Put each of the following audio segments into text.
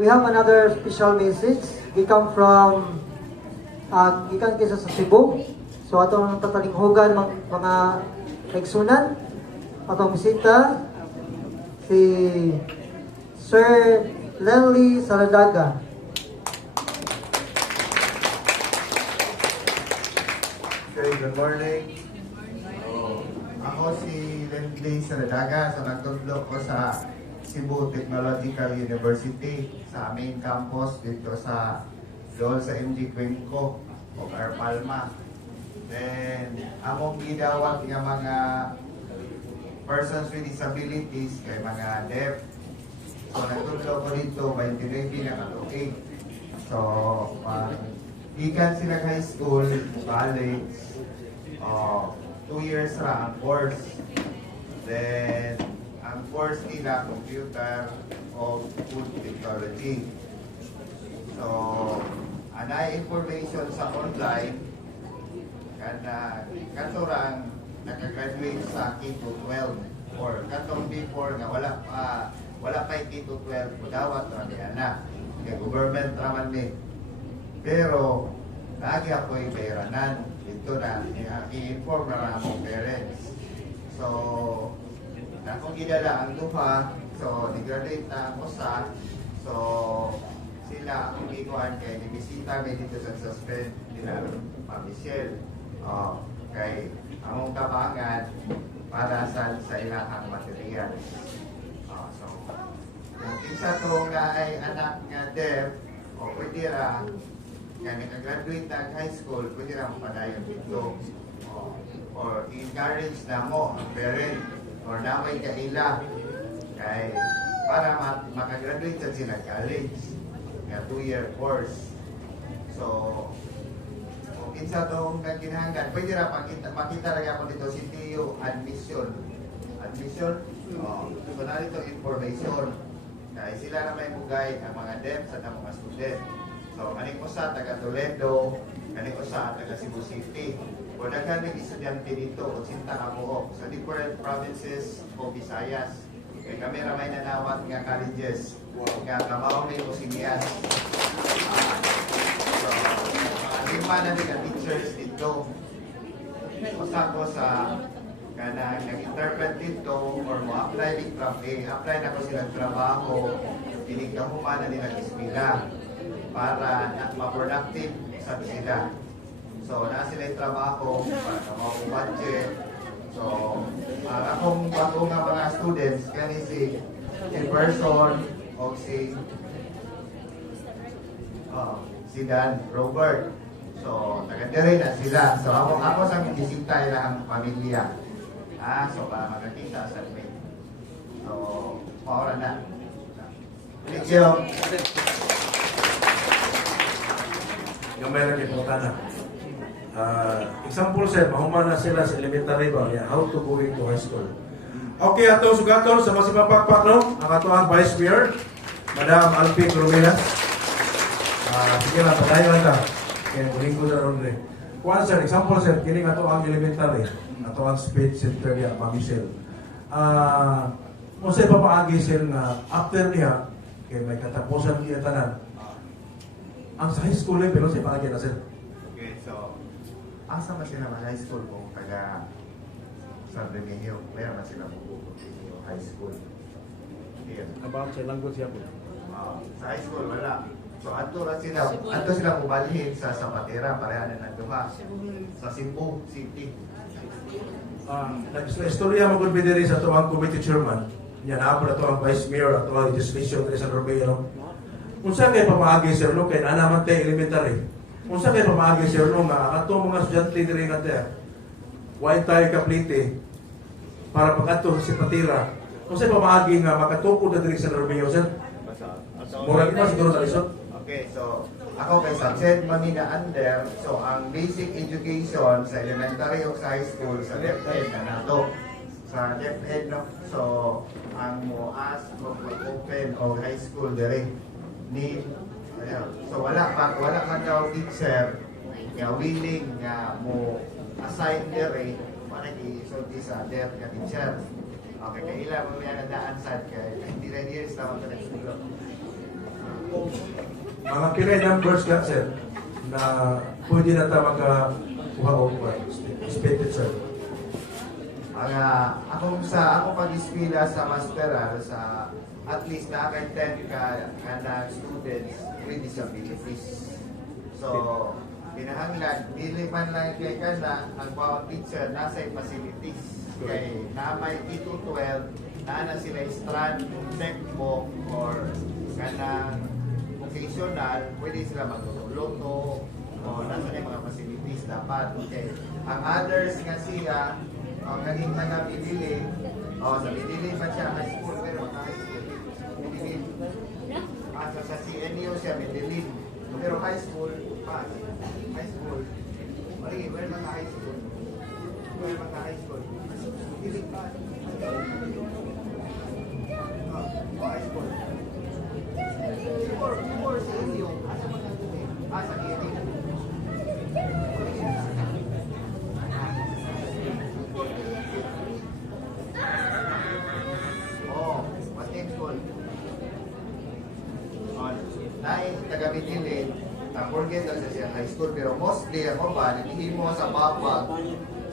we have another special message. We come from gikan kisa sa Cebu. So atong tatalinghugan mga kaigsunan. Atong bisita si Sir Lenly Saladaga. Okay, good morning. Ako si Lenly Saladaga. So nagtudlo ko sa Cebu Technological University sa main campus dito sa MG Cuenco o Palma. Then, among gidawat nga mga persons with disabilities kay mga deaf. So nagtudlo ko dito 2020 na katuig. So, ikan sila high school, college, 2 years ra ang course. Then, ang course nila, computer o food technology. So, anay information sa online, kada katurang nakagraduate sa K-12 or katong before nga wala pa K-12 mudawat ra niya na. Kaya government raman ni. Pero, lagi ako'y bayranan. Ito na, i-inform na among parents. So, akong gidala ang duha, so nag-graduate na ako so sila akong ikuhan kay nibisita may dito sa suspend nila Pa Michelle. Kay among tabangan para sa ilahang material. So, kung isa to nga ay anak nga deaf, o pwede ra, kaya nag-graduate na high school, pwede ra padayon dito. Or encourage na mo ang parent or namay kaila kay para makagraduate sa sila college nga 2-year course. So kung kinsa tong nagkinahanglan pwede ra makita ra ako dito si Tio admission so narito information kay sila na may mugay ang mga deaf sa mga student. So kaning usa taga Toledo, kaning usa taga Cebu City. O daghan ng estudyante dito, 80 ka buok sa different provinces o Visayas. Kaya kami ramay nanawat nga colleges, nga kamao may Osimias. So, lima na mga teachers dito. Usa ko sa kanang nag-interpret dito or mo-apply din apply na ko silang trabaho, pinigkahuman na nilang eskwela para ma-productive sa sila. So, na sila yung trabaho para na mga budget. So, akong bago nga mga students, kani si person o si Dan Robert. So, taga-dire na sila. So, ako sa bisita nila ang pamilya. So, para makakita sa amin. So, paura na. Thank you. Gamay lang yung putana. Example sir, mahuman na sila sa elementary ba, how to go into high school. Okay, ato sugaton sa masibang pakpak no, ang ato ang Vice Mayor, Madam Alpi Crumilas. Sige lang, padayon lang. Kaya muling ko na ron rin. Kuhan sir, example sir, kining ato ang elementary, ato ang speech center niya, Mamisel. Kung sa'yo pa paagi sir nga, after niya, kaya may katapusan niya tanan, ang sa high school level, sa'yo paagi na sir. Asa man sila high school kung taga San Remigio, kaya man sila mag-continue high school. About sa language siya po. Sa high school, wala. So, ato sila mubalhin sa Zapatera, parehanan ng duha. Sa Cebu City. Istorya mo kung bidiri sa tuwang committee chairman, yan ako na tuwang vice mayor at tuwang legislation sa San Romeo. Kung saan kayo pamaagi sir, no, kaya naman tayo elementary. Kung saan kayo pamaagi sir, no, ato mga estudyante diri nga tayo, why tayo kaplite para pag-ato si Patira. Kung saan pamaagi nga makatukod na diri sa Romeo, sir? Murag ito siguro sa lisod. Okay, so ako kay Subset Manila Under, so ang basic education sa elementary o sa high school sa DepEd na nato. Sa DepEd, no? So ang MOAS, open o high school diri ni so wala man daw teacher nga willing nga mo assign diri para gisulti sa deaf nga teacher. Okay, kaya ilan mo yan nadaan sad kay 99 years naman na nagsulo. Mga pilay numbers ka, sir, na pwede na tayo makakuha o expected, sir. Ako pag-ispila sa masteral, sa at least nakaka-10 ka na students with disabilities. So, pinahanglan, dili man lang kay ka na ang bawat teacher nasa facilities. Kay na may T212, na sila strand, textbook, or kanang vocational, pwede sila magluto, o nasa yung mga facilities dapat. Okay. Ang others nga siya, naging na bibili, sa bibili pa siya high school, pero mga high school, bibili. Sa CNU siya, bibili. Pero high school, pass. High school. Mari, where mga high school? Where mga high school? Bibili pa. High school. Before CNU, asa mga bibili? Sa CNU. Taga-Midilin, forget lang siya high school, pero mostly ako ba, naghihimo sa Papag,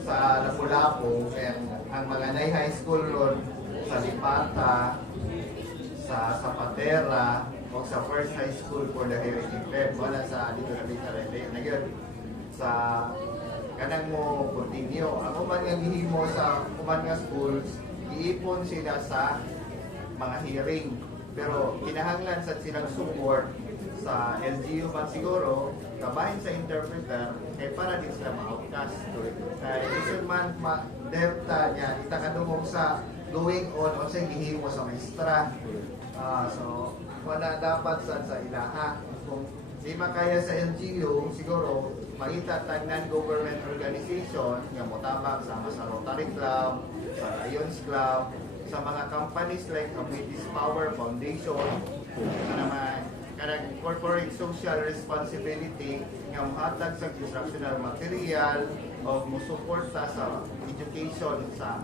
sa Lapu-Lapu, ang mga high school ron, sa Lipata, sa Zapatera, o sa first high school for the heritage impaired, wala sa dito na Vitarele, nagyan, sa kanang mo continue. Ako man nga gihimo sa kuman nga schools, iipon sila sa mga hearing, pero kinahanglan sa silang support sa LGU man siguro, kabahin sa interpreter, kay para din sila ma-outcast. Kaya isun man ma-depta niya, itakadungog sa going on o sa gihimo sa maestra. So, wala dapat sa ilaha. Kung di makaya sa LGU, siguro, makita tag non-government organization, nga motabang sama sa Rotary Club, sa Lions Club, sa mga companies like Communities Power Foundation, na naman, kanang corporate social responsibility nga mohatag sa instructional material o musuporta sa education sa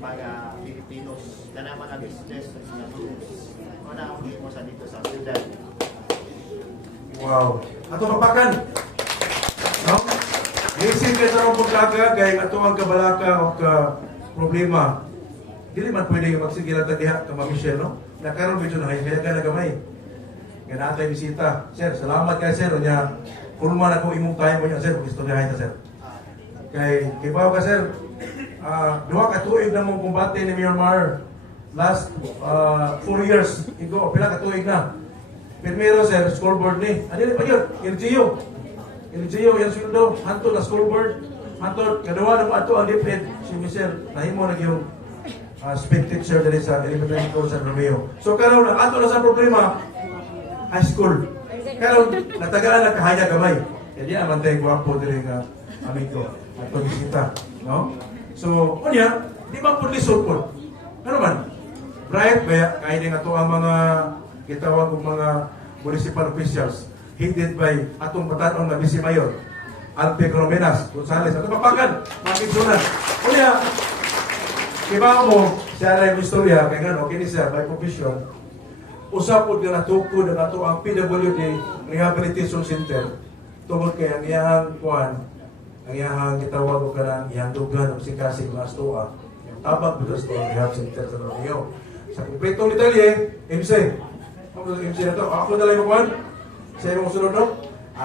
mga Pilipinos na naman ang business na groups. O na ang mo sa dito sa syudad. Wow. Ato papakan. No? Isip ka sa paglaga kay ato ang kabalaka o problema. Dili man pwede magsigilan ta diha ka Michelle, no? Nakaroon medyo na kaya ka gamay. Nga natay bisita. Sir, salamat kay sir. Unya, kurma na ko imong tayo mo niya, sir. Gusto niya ito, sir. Kay bawa ka, sir. Duha ka tuig na mong kumbate ni Myanmar. Last 4 years. Iko, pila ka tuig na. Primero, sir, scoreboard ni. Ano yun pa yun? LGU. LGU, yan sweldo. Hanto na scoreboard. Hanto, kadawa na mo ato ang DepEd. Si Michelle, nahimo na yung spectate sir dali sa elementary school San Romeo. So, karon ang ato na sa problema, high school. Karon natagaan na kahaya gamay. Jadi aman tay gwapo diri nga amigo at bisita, no? So, unya, di ba pud lisod pud? Ano man? Bright kaya kay nga to ang mga gitawag og mga municipal officials headed by atong batan-on nga Vice Mayor Alpe Coromenas Gonzales. Ato papakan, makigsunan. Unya, iba mo sa alay istorya kay ngano kini siya by profession. Usapod nga natukod ang ato ang PWD Rehabilitation Center tungod kay ang iyang kuan, ang iyang gitawag ko kanang iyang dugan o sikasig mga stoa, yung tabang budas to ang Rehab Center sa Romeo. Sa kompletong detalye, MC. MC na to. Ako na lang yung kuan. Sa imong sunod, no?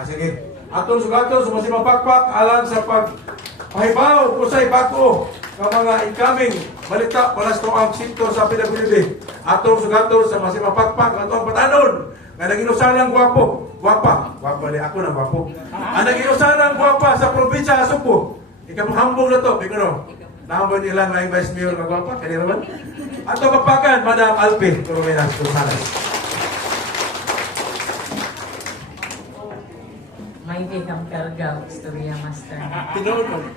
Sige. Atong sugaton, sumasimang pakpak, alang sa pagpahibaw kung sa ibako ng mga incoming balita para sa ang sinto sa PWD. Atong sugaton sa masimang pakpak, atong patanon, nga nag-inusalang gwapo. Gwapa ni ako na gwapo. Ang nag-inusalang gwapa sa probinsya sa Subo. Ikapahambong na to, bigano. Nahambong ilang nga yung Vice Mayor na gwapa, kanina naman. Atong papakan, Madam Alpe Coromenas Gonzales. May kang karga, Storya Master. Tinoon.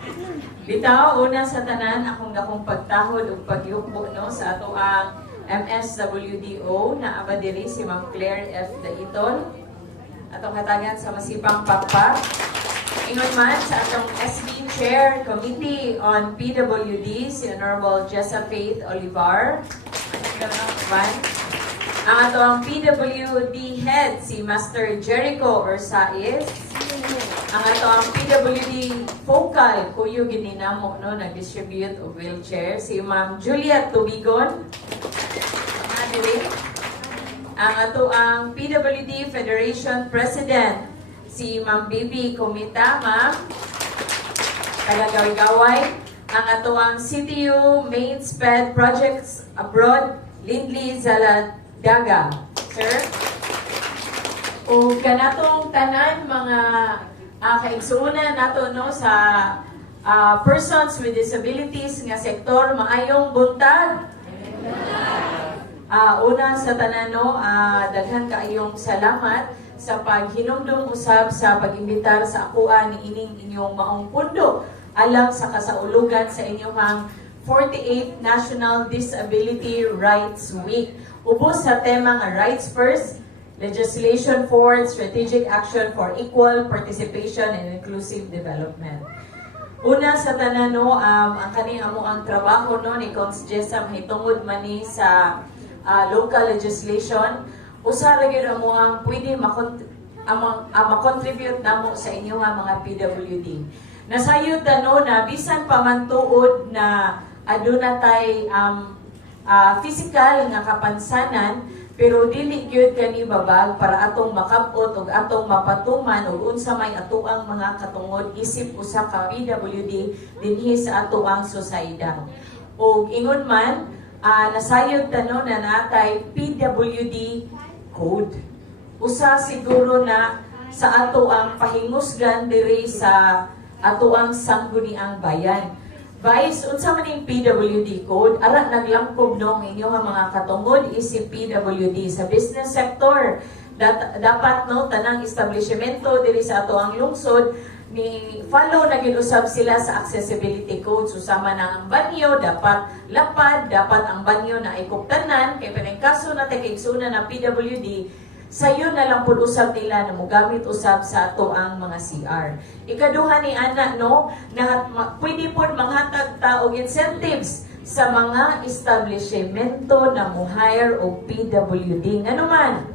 Bitaw, una sa tanan, akong dakong pagtahod o pagyukbo no, sa ato ang MSWDO na abadiri si Ma'am Claire F. Daiton. Atong hatagan sa masipang pakpak. Ingon man sa atong SB Chair Committee on PWD, si Honorable Jessa Faith Olivar. Ang ato ang PWD head si Master Jericho Orsaiz. Ang ato ang PWD focal kuyo gininamo no nag-distribute of wheelchair si Ma'am Juliet Tubigon. Ang ato ang PWD Federation President si Ma'am Bibi Komitama. Tagagaway-gaway. Ang ato ang CTU Main SPED Projects Abroad Lindley Zaladaga. Sir? O kanatong tanan mga kaigsuunan nato no sa persons with disabilities nga sektor maayong buntag. Una sa tanan no, daghan kaayong salamat sa paghinumdum usab sa pag-imbitar sa akuan ni ining inyong maong pundo alang sa kasaulugan sa inyong 48th National Disability Rights Week. Ubos sa tema nga Rights First, Legislation Forward, Strategic Action for Equal Participation and Inclusive Development. Una sa tanan no, ang kaning amo ang trabaho no ni Cons Jessa mahitungod man ni sa local legislation, usa ra gyud amo ang pwede makontribute namo sa inyo nga mga PWD. Nasayod no na bisan pa man tuod na aduna tay physical nga kapansanan, pero dili gyud kani babag para atong makabot ug atong mapatuman ug unsa may atoang mga katungod isip usa ka PWD dinhi sa atoang sosyedad. Ug ingon man nasayod no na natay PWD code. Usa siguro na sa ato ang pahingusgan diri sa ato ang sangguniang bayan. Vice, unsa man yung PWD code? Ara naglangkob no inyo nga mga katungod isip PWD sa business sector. Dapat no tanang establishmento diri sa ato ang lungsod ni follow na usab sila sa accessibility code. Susama na ang banyo dapat lapad, dapat ang banyo na ay kuptanan kay panay kaso na tekigsuna na PWD sayo na lang pud usab nila na mogamit usab sa ato ang mga CR. Ikaduha ni ana no na pwede pud manghatag ta og incentives sa mga establishmento na mo-hire og PWD. Ngano man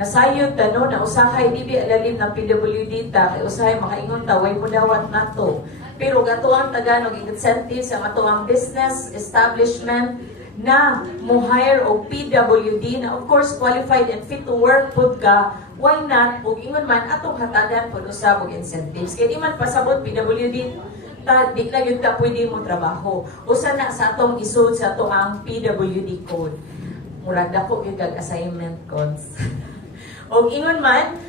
nasayod ta no na usahay dili alalim ng PWD ta kay usahay mga ingon ta way mo dawat nato. Pero gato ang taganog incentives sa ato ang business establishment na mo-hire og PWD na of course qualified and fit to work pud ka, why not? Ug ingon man atong hatagan pud usab og incentives. Kay di man pasabot PWD ta di na gyud ta pwede mo trabaho. Usa na sa atong isud sa ato ang PWD code. Murag dako gyud kag assignment codes. Og ingon man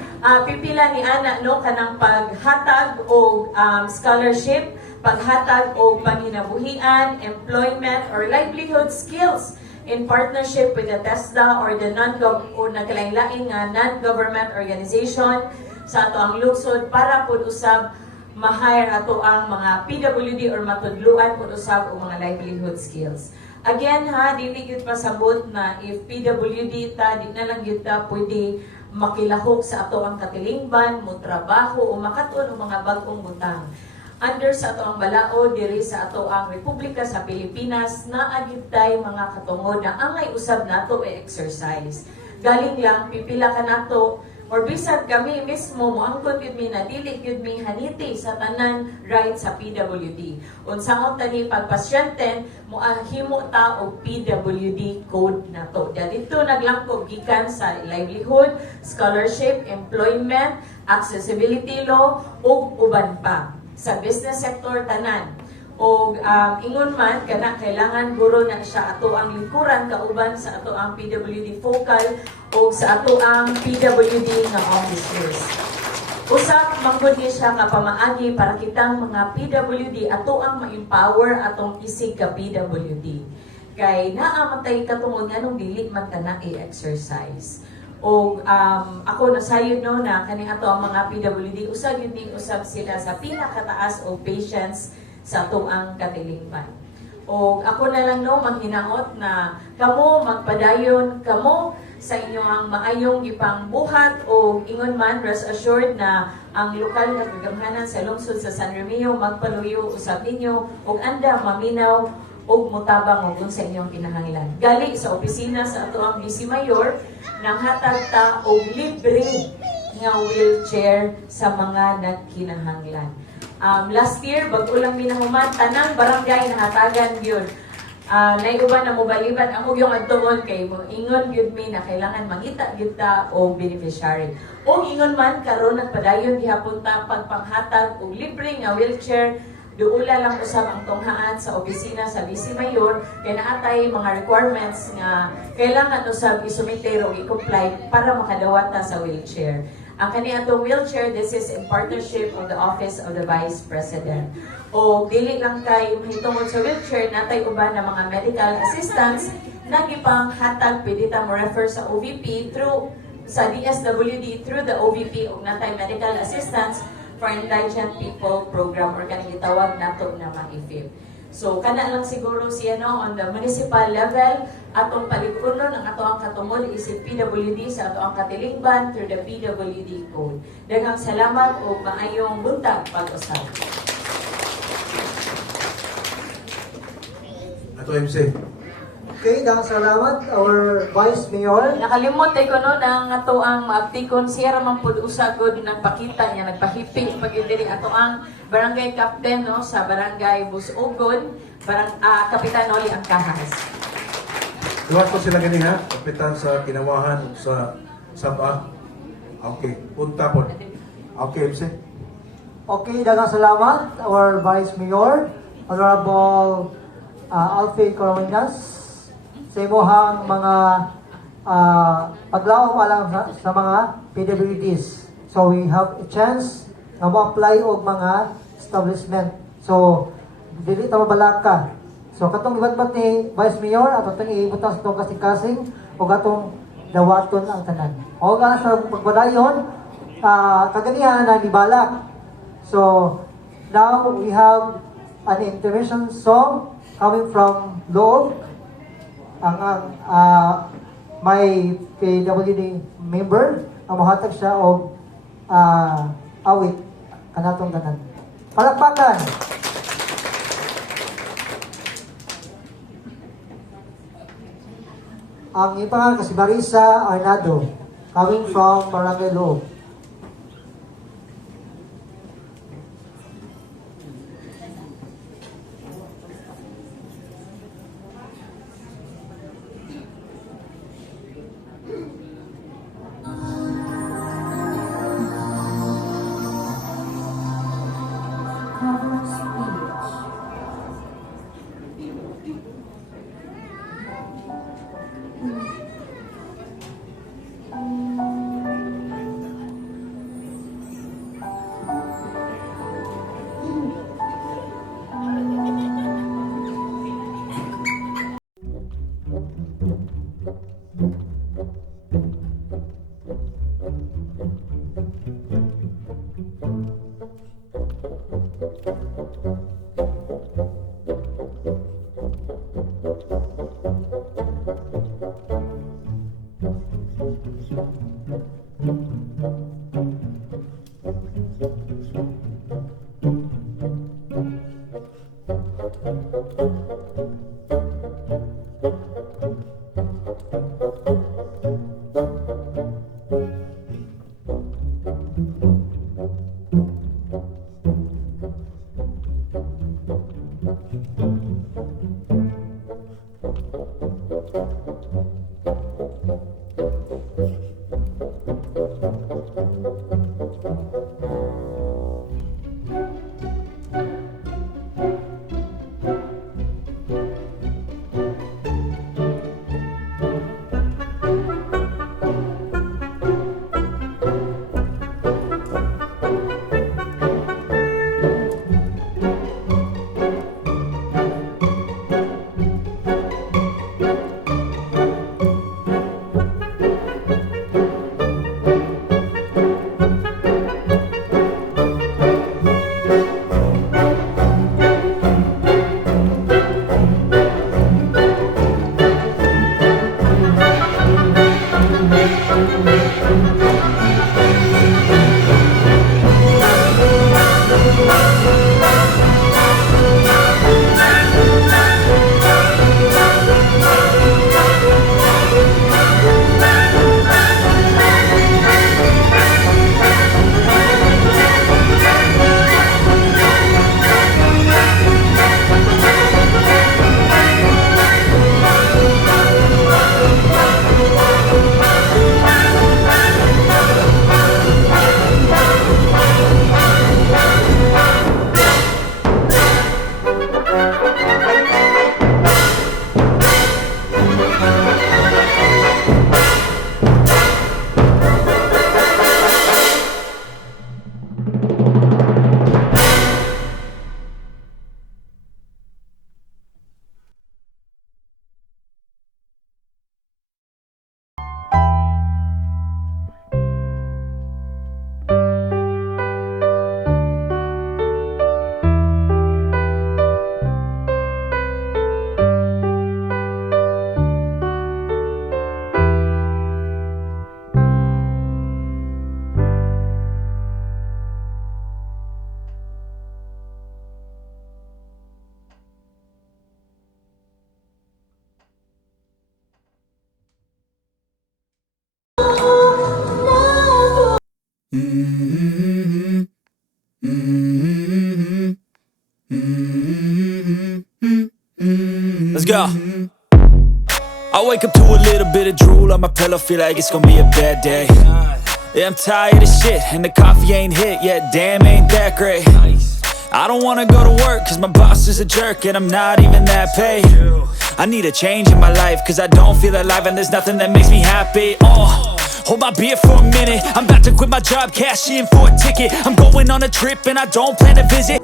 pipila ni ana no kanang paghatag og scholarship, paghatag og panghinabuhian, employment or livelihood skills in partnership with the TESDA or the nagkalain-laing non-government organization sa ato ang lungsod para pud usab ma-hire ato ang mga PWD or matudluan pud usab og mga livelihood skills. Again dili gyud pasabot na if PWD ta di na lang gyud ta pwede makilahok sa ato ang katilingban, mo trabaho o makaton og mga bag-ong butang. Under sa ato ang balao diri sa ato ang Republika sa Pilipinas na agitay mga katungod na angay usab nato e-exercise. Galing lang pipila ka nato or bisan kami mismo moangkon gyud mi na dili gyud mi haniti sa tanan right sa PWD. Unsaon tani pagpasyente moahimo ta og PWD code nato. Dito naglangkob gikan sa livelihood, scholarship, employment, accessibility law ug uban pa sa business sector tanan. Og ingon man kana kailangan guro na siya ato ang lingkuran kauban sa ato ang PWD focal o sa ato ang PWD nga officers. Usap manggod ni siya nga pamaagi para kitang mga PWD ato ang ma-empower atong isig ka PWD. Kay naamatay katungod nga nung dili man kana i-exercise. O ako nasayod no na kani ato ang mga PWD usab yun ni usab sila sa pinakataas o patience sa ato ang katilingban. O ako na lang no manghinaot na kamo magpadayon kamo sa inyong maayong gipang buhat o ingon man rest assured na ang lokal nga kagamhanan sa lungsod sa San Remigio magpaluyo usab ninyo og anda maminaw o mutabang og sa inyong kinahanglan. Gali sa opisina sa ato ang Vice Mayor nang hatag ta og libre nga wheelchair sa mga nagkinahanglan. Last year, bago lang minahuman, tanang barangay nahatagan yun. Naiuban na mobaliban ang yung adtoon kay mo ingon gyud mi na kailangan mangita gyud ta o beneficiary. O ingon man karon nagpadayon gihapon ta pagpanghatag og libre nga wheelchair duula lang usab ang tunghaan sa opisina sa Vice Mayor kay naatay mga requirements nga kailangan usab isumite o i-comply para makadawat ta sa wheelchair. Ang kani atong wheelchair, this is in partnership of the Office of the Vice President. O dili lang kay mahitungod sa wheelchair, natay uban na mga medical assistants na gipang hatag pwede ta mo refer sa OVP through sa DSWD through the OVP o natay medical assistants for indigent people program or kanang gitawag nato na MAIFIP. So kana lang siguro siya no on the municipal level atong palikunon ang ato ang katungod isip PWD sa ato ang katilingban through the PWD code. Daghang salamat o maayong buntag pag-usab. Ato MC. Okay, daghang salamat our Vice Mayor. Nakalimot ko no nang ato ang maaptikon siya ramang pud usagod ng pakita niya nagpahipi pag diri ato ang barangay captain no sa barangay Busogon, Kapitan Oli Angkahas. Luwas ko sila gani ha, kapitan sa kinawahan sa Sabah. Okay, punta po. Okay, MC. Okay, daghang salamat our Vice Mayor, Honorable Alfie Corominas, sa imuhang mga paglaom alang sa mga PWDs. So we have a chance na mo-apply og mga establishment. So, dili ta mabalaka. So, katong ibat-bat ni Vice Mayor at atong iibutas itong kasing-kasing o atong dawaton ang tanan. O sa pagbadayon, kaganihan na nibalak. So, now we have an intermission song coming from Loob. Ang may PWD member ang mahatag siya og awit kanatong tanan. Palakpakan. Ang ipangalan kasi Marisa Arnado coming from Barangay Loob. Let's go. I wake up to a little bit of drool on my pillow, feel like it's gonna be a bad day. Yeah, I'm tired of shit, and the coffee ain't hit yet, damn, ain't that great. I don't wanna go to work, cause my boss is a jerk, and I'm not even that paid. I need a change in my life, cause I don't feel alive, and there's nothing that makes me happy. Hold my beer for a minute, I'm about to quit my job, cash in for a ticket. I'm going on a trip, and I don't plan to visit.